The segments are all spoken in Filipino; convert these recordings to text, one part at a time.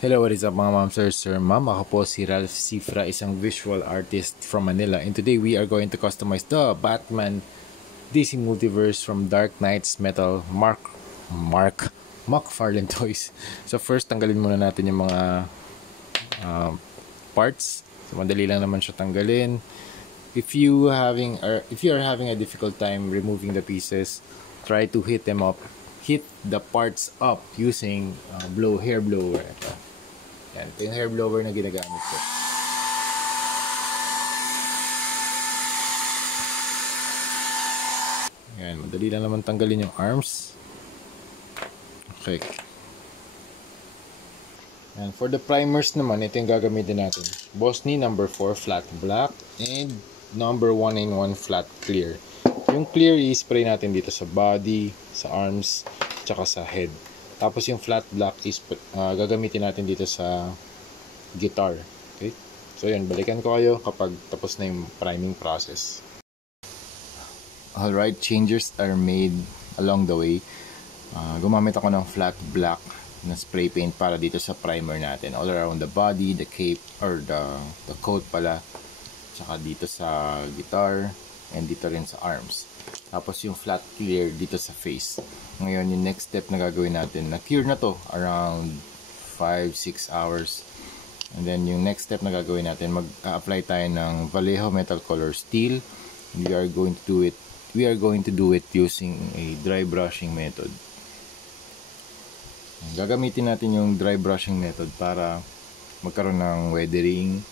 Hello, what is up mga ma'am, sir, ma'am? Ako po si Ralph Cifra, isang visual artist from Manila. And today we are going to customize the Batman DC Multiverse from Dark Knights Metal McFarlane Toys. So first, tanggalin muna natin yung mga parts. So madali lang naman siya tanggalin. If you are having a difficult time removing the pieces, try to hit the parts up using hair blower. Yan, ito yung hair blower na ginagamit ko. Yan, madali lang naman tanggalin yung arms. Okay. And for the primers naman, ito yung gagamitin natin. Bosny number 4 flat black and number 191 flat clear. Yung clear i-spray natin dito sa body, sa arms, tsaka sa head. Tapos yung flat black is gagamitin natin dito sa guitar. Okay? So yun, balikan ko kayo kapag tapos na yung priming process. Alright, changes are made along the way. Gumamit ako ng flat black na spray paint para dito sa primer natin. All around the body, the cape, or the coat pala. Tsaka dito sa guitar, and dito rin sa arms. Tapos yung flat clear dito sa face. Ngayon, yung next step na gagawin natin, na-cure na to around 5-6 hours. And then yung next step na gagawin natin, mag-apply tayo ng Vallejo Metal Color Steel. And we are going to do it using a dry brushing method. Gagamitin natin yung dry brushing method para magkaroon ng weathering,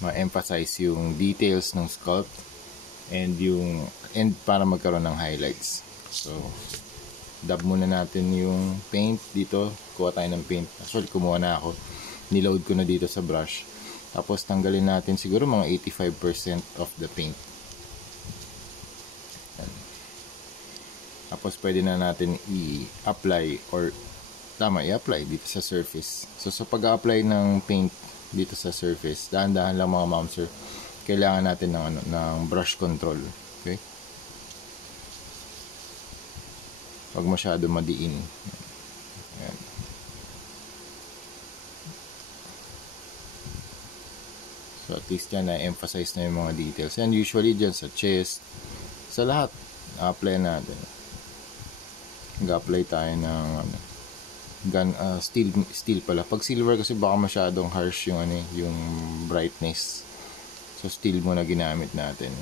ma-emphasize yung details ng sculpt, and para magkaroon ng highlights. So dab muna natin yung paint dito. Kuha tayo ng paint. Actually, kumuha na ako. Niload ko na dito sa brush. Tapos tanggalin natin siguro mga 85% of the paint. Yan. Tapos pwede na natin i-apply i-apply dito sa surface. So sa pag-apply ng paint dito sa surface, dahan-dahan lang mga ma'am sir. Kailangan natin ng brush control. Okay? Huwag masyado madiin. Ayan. So at least yan, na-emphasize na yung mga details. And usually dyan sa chest, sa lahat, apply natin. Nag-apply tayo ng steel pala. Pag silver kasi baka masyadong harsh yung yung brightness. So steel muna ginamit natin.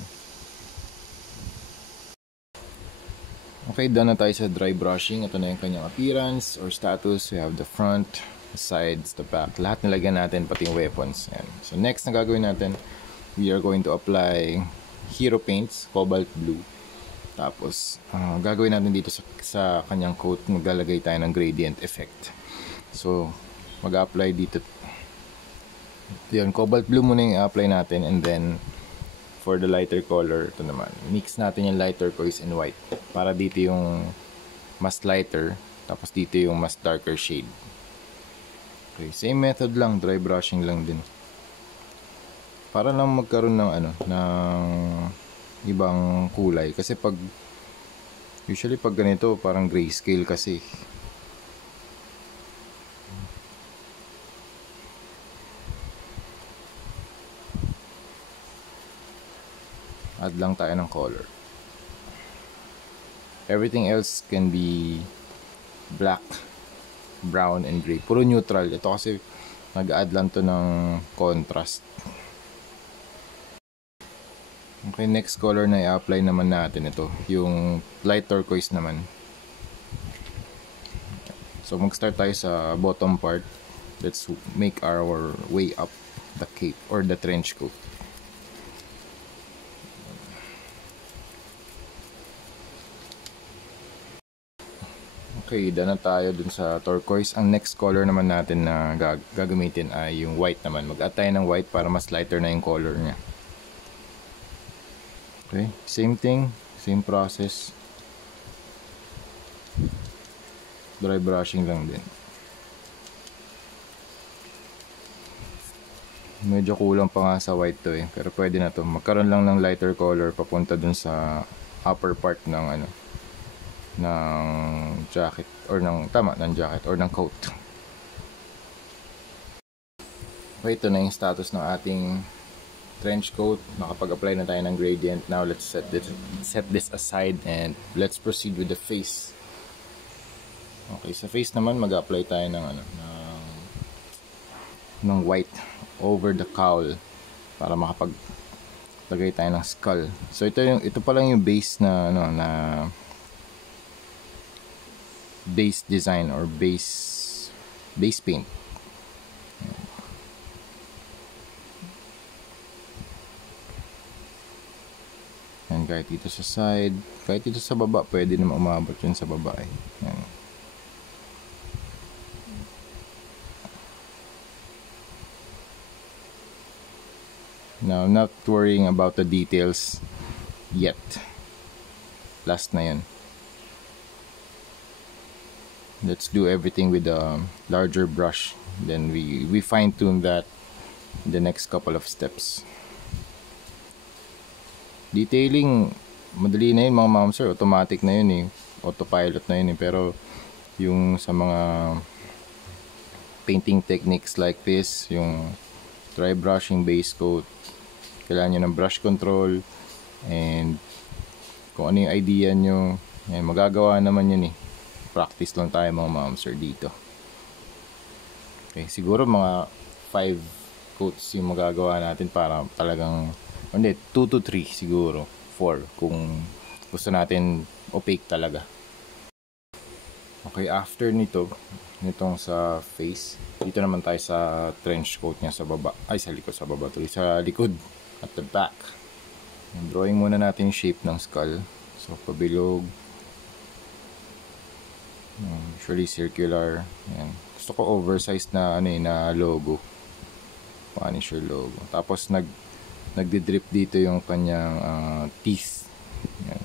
Okay, done na tayo sa dry brushing. Ito na yung kanyang appearance or status. We have the front, the sides, the back. Lahat nilagyan natin, pati yung weapons. Ayan. So next na gagawin natin, we are going to apply hero paints, cobalt blue. Tapos gagawin natin dito sa kanyang coat, maglalagay tayo ng gradient effect. So mag-apply dito. Yun, cobalt blue muna yung apply natin, and then for the lighter color, ito naman, mix natin yung lighter turquoise and white para dito yung mas lighter, tapos dito yung mas darker shade. Okay, same method lang, dry brushing lang din para lang magkaroon ng ng ibang kulay. Kasi usually pag ganito parang grayscale kasi. Add lang tayo ng color. Everything else can be black, brown, and gray. Puro neutral. Ito kasi nag-add lang to ng contrast. Okay, next color na i-apply naman natin ito. Yung light turquoise naman. So mag-start tayo sa bottom part. Let's make our way up the cape or the trench coat. Okay, done na tayo dun sa turquoise. Ang next color naman natin na gagamitin ay yung white naman. Mag-add tayo ng white para mas lighter na yung color niya. Okay, same thing, same process. Dry brushing lang din. Medyo kulang pa nga sa white to pero pwede na to. Magkaroon lang ng lighter color papunta dun sa upper part ng ng jacket or ng jacket or ng coat. Okay, ito na yung status ng ating trench coat. Nakapag-apply na tayo ng gradient. Now let's set this aside and let's proceed with the face. Okay, sa face naman mag-apply tayo ng ng white over the cowl para makapaglagay tayo ng skull. So ito pa lang yung base na na base design or base paint. And kahit dito sa side, kahit dito sa baba, pwede naman umabot yun sa baba eh. Yan. Now, I'm not worrying about the details yet. Last na yun. Let's do everything with a larger brush. Then we fine-tune that in the next couple of steps. Detailing, madali na yun mga ma'am sir. Automatic na yun eh. Autopilot na yun eh. Pero yung sa mga painting techniques like this, yung dry brushing, base coat, kailangan nyo ng brush control and kung ano yung idea nyo, magagawa naman yun eh. Practice lang tayo mga ma'am sir dito. Okay, siguro mga 5 coats yung magagawa natin para talagang hindi, 2 to 3 siguro, 4 kung gusto natin opaque talaga. Okay, after nitong sa face, dito naman tayo sa trench coat niya sa baba, sa likod at the back. Drawing muna natin yung shape ng skull. So pabilog, usually circular. Yan. Gusto ko oversized na na logo, Punisher logo. Tapos nagdi-drip dito yung kanyang teeth. Yan.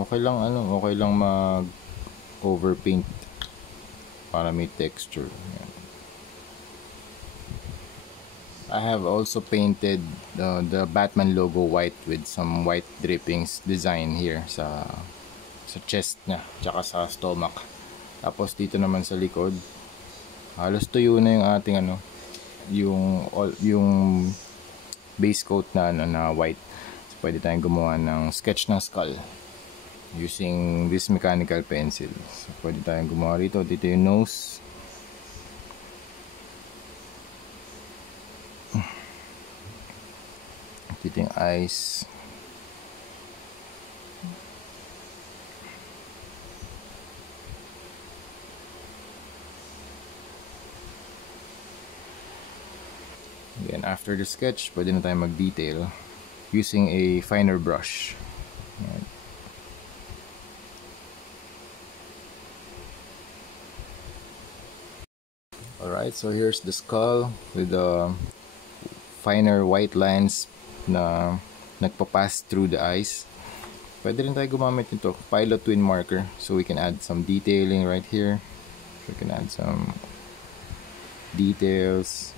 Okay lang mag overpaint para may texture. Yan. I have also painted the Batman logo white with some white drippings design here sa chest niya, tsaka sa stomach. Tapos dito naman sa likod, halos tuyo na yung ating yung base coat na white. So, pwede tayong gumawa ng sketch ng skull using this mechanical pencil. So, pwede tayong gumawa rito. Dito yung nose. Dito yung eyes. Again, after the sketch, pwede na tayo mag-detail using a finer brush. Ayan. Alright, so here's the skull with the finer white lines na nagpapass through the eyes. Pwede rin tayo gumamit nito, Pilot Twin Marker, so we can add some detailing right here. So we can add some details.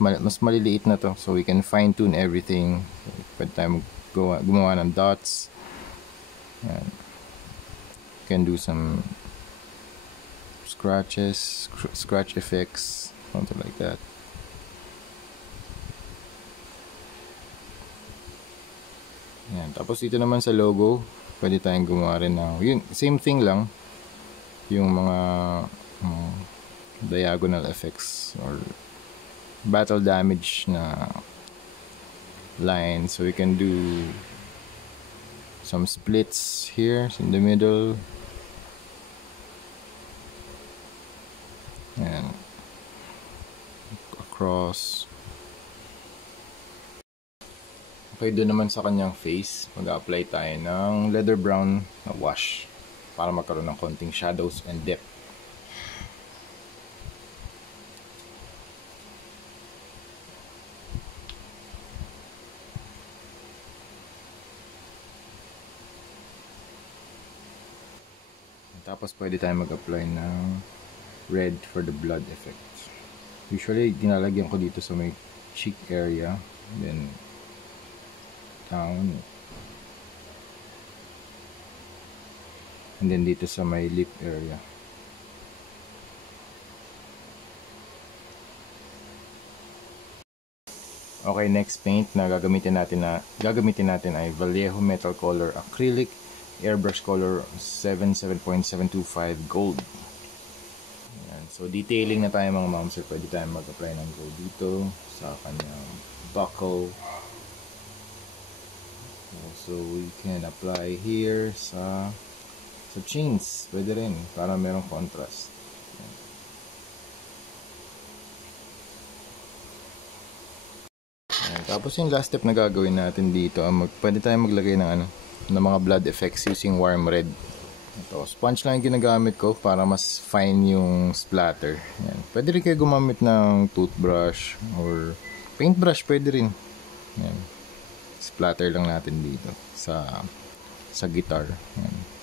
Mas maliliit na to, so we can fine tune everything. So, pwede tayo gumawa ng dots. Yan. You can do some scratch effects, something like that. Yan. Tapos dito naman sa logo, pwede tayong gumawa rin ng yun, same thing lang, yung mga diagonal effects or battle damage na line. So we can do some splits here in the middle. And across. Okay, doon naman sa kanyang face, mag-apply tayo ng leather brown na wash para magkaroon ng konting shadows and depth. Tapos pwede tayo mag-apply ng red for the blood effect. Usually dinalagyan ko dito sa may cheek area, then down, and then dito sa may lip area. Okay, next paint na gagamitin natin ay Vallejo Metal Color Acrylic Airbrush Color 7.725 Gold. Ayan. So detailing na tayo mga ma'am, sir. Pwede tayong mag-apply ng gold dito sa kanyang buckle. So we can apply here sa chains. Pwede rin para merong contrast. Ayan. Tapos yung last step na gagawin natin dito, pwede tayong maglagay ng mga blood effects using warm red. Ito, sponge lang yung ginagamit ko para mas fine yung splatter. Ayan. Pwede rin kayo gumamit ng toothbrush or paintbrush, pwede rin. Ayan. Splatter lang natin dito sa guitar. Ayan.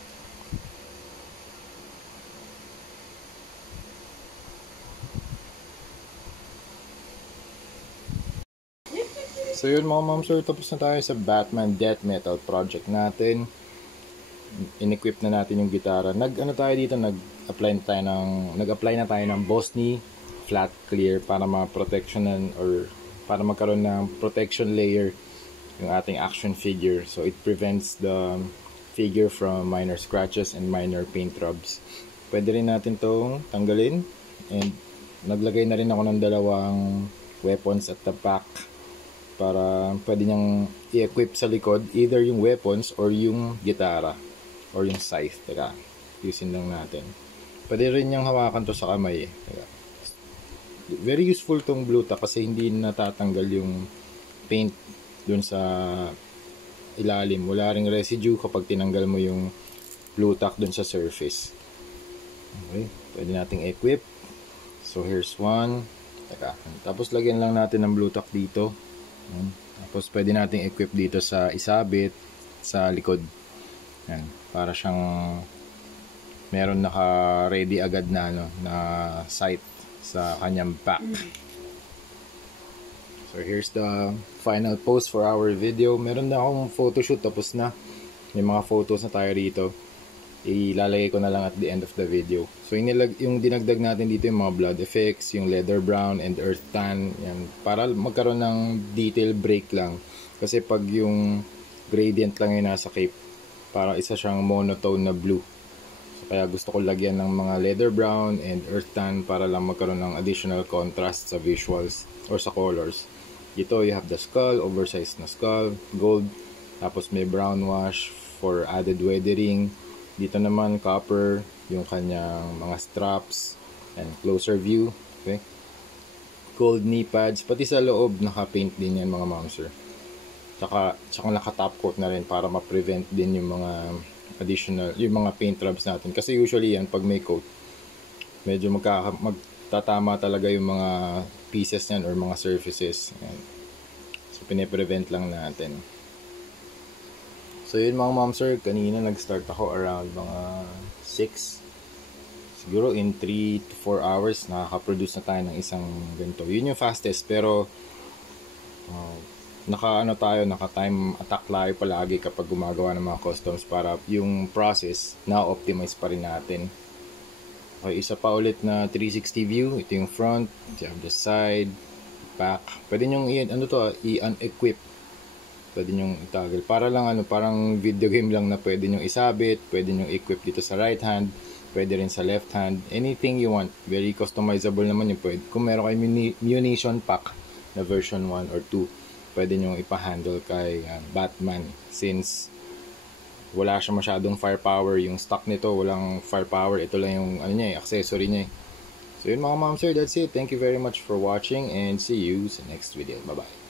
So yun mga ma'am sir, tapos na tayo sa Batman Death Metal project natin. In-equip na natin yung gitara. Nag-apply na tayo ng Bosny flat clear para ma-protectionan or para magkaroon ng protection layer yung ating action figure. So it prevents the figure from minor scratches and minor paint rubs. Pwede rin natin tong tanggalin, and naglagay na rin ako ng dalawang weapons at the back para pwede niyang i-equip sa likod either yung weapons or yung gitara or yung scythe. Teka, yusin lang natin. Pwede rin niyang hawakan to sa kamay. Teka. Very useful tong blue tack kasi hindi natatanggal yung paint dun sa ilalim. Wala ring residue kapag tinanggal mo yung blue tack dun sa surface. Okay, pwede nating equip. So here's one. Teka, tapos lagyan lang natin ng blue tack dito. Tapos pwede nating equip dito sa isabit sa likod. Yan, para siyang meron naka-ready agad na na sight sa kanyang back. So here's the final post for our video. Meron na akong photoshoot, tapos na. May mga photos na tayo rito. Ilalagay ko na lang at the end of the video. So yung dinagdag natin dito yung mga blood effects, yung leather brown and earth tan, yan, para magkaroon ng detail break lang. Kasi pag yung gradient lang yung nasa cape, para isa siyang monotone na blue. So kaya gusto ko lagyan ng mga leather brown and earth tan para lang magkaroon ng additional contrast sa visuals or sa colors. Dito you have the skull, oversized na skull, gold, tapos may brown wash for added weathering. Dito naman copper, yung kanyang mga straps, and closer view. Okay, gold knee pads, pati sa loob naka-paint din yan mga ma'am sir. Tsaka naka-top coat na rin para ma-prevent din yung mga additional, yung mga paint rubs natin. Kasi usually yan pag may coat, medyo magtatama talaga yung mga pieces niyan or mga surfaces. Yan. So pine-prevent lang natin. So yun mga ma'am sir, kanina nag-start ako around mga 6. Siguro in 3 to 4 hours nakaka-produce na tayo ng isang ganito. Yun yung fastest, pero naka-time attack tayo palagi kapag gumagawa ng mga customs para yung process na-optimize pa rin natin. Okay, isa pa ulit na 360 view. Ito yung front, you have the side, back. Pwede nyo i-unequip. Pwede nyo itagil. Para lang parang video game lang na pwede nyo isabit, pwede nyo equip dito sa right hand, pwede rin sa left hand. Anything you want. Very customizable naman yung pwede. Kung meron kayo munition pack na version 1 or 2, pwede nyo ipa-handle kay Batman. Since wala siya masyadong firepower, yung stock nito walang firepower, ito lang yung accessory niya. So yun mga ma'am sir, that's it. Thank you very much for watching and see you sa next video. Bye bye.